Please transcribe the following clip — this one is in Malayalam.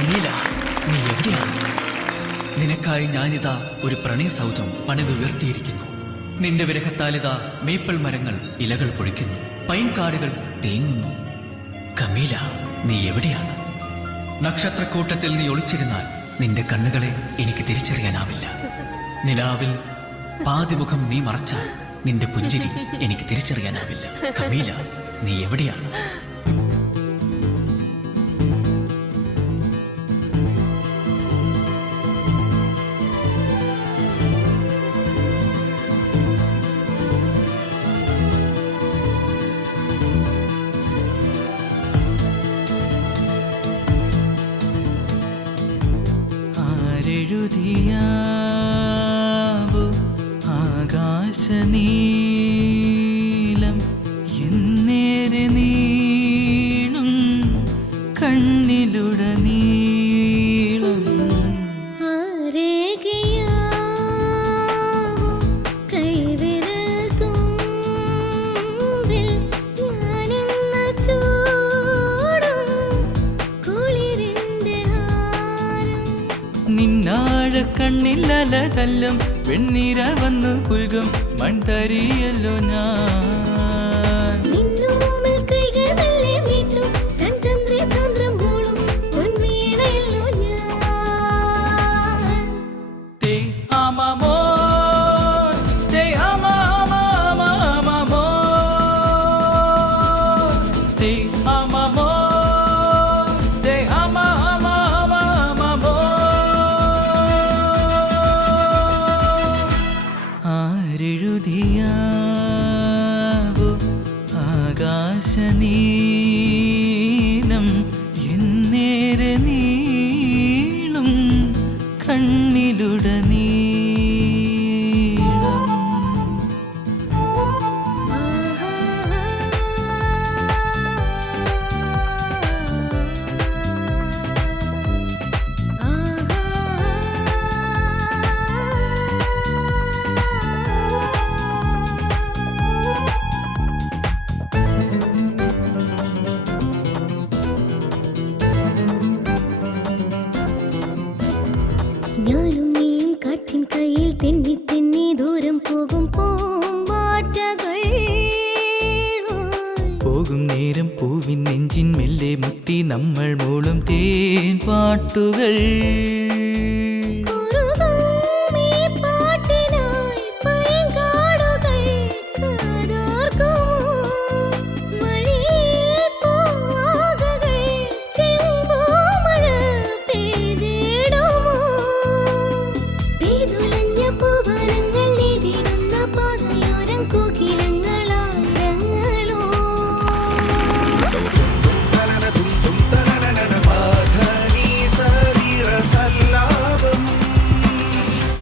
കമീല, നീ എവിടെയാണ്? നിനക്കായി ഞാനിതാ ഒരു പ്രണയസൗധം പണിതുയർത്തിയിരിക്കുന്നു. നിന്റെ വിരഹത്താലിതാ മേപ്പിൾ മരങ്ങൾ ഇലകൾ പൊഴിക്കുന്നു, പൈൻകാടുകൾ തേങ്ങുന്നു. കമീല, നീ എവിടെയാണ്? നക്ഷത്രക്കൂട്ടത്തിൽ നീ ഒളിച്ചിരുന്നാൽ നിന്റെ കണ്ണുകളെ എനിക്ക് തിരിച്ചറിയാനാവില്ല. നിലാവിൽ പാതിമുഖം നീ മറച്ചാൽ നിന്റെ പുഞ്ചിരി എനിക്ക് തിരിച്ചറിയാനാവില്ല. കമീല, നീ എവിടെയാണ്? ആരെഴുതിയാവോ ആകാശനീലം എന്നേരെ നീളും കണ്ണിലുടനീളം നിന്നാഴ കണ്ണില്ലതല്ലും വെണ്ണീര വന്നു പുൽകും മൺതരിയല്ലോ ഞാൻ. ആരെഴുതിയാവോ ആകാശനീലം എന്നേരെ നീളും കണ്ണിലുടനീളം. ഞാനും നീയും കാറ്റിൻ കയ്യിൽ തെന്നി തെന്നി ദൂരം പോകും പൂമ്പാറ്റകൾ. പോകും നേരം പൂവിൻ നെഞ്ചിൻ മെല്ലെ മുത്തി നമ്മൾ മൂളും തേൻ പാട്ടുകൾ.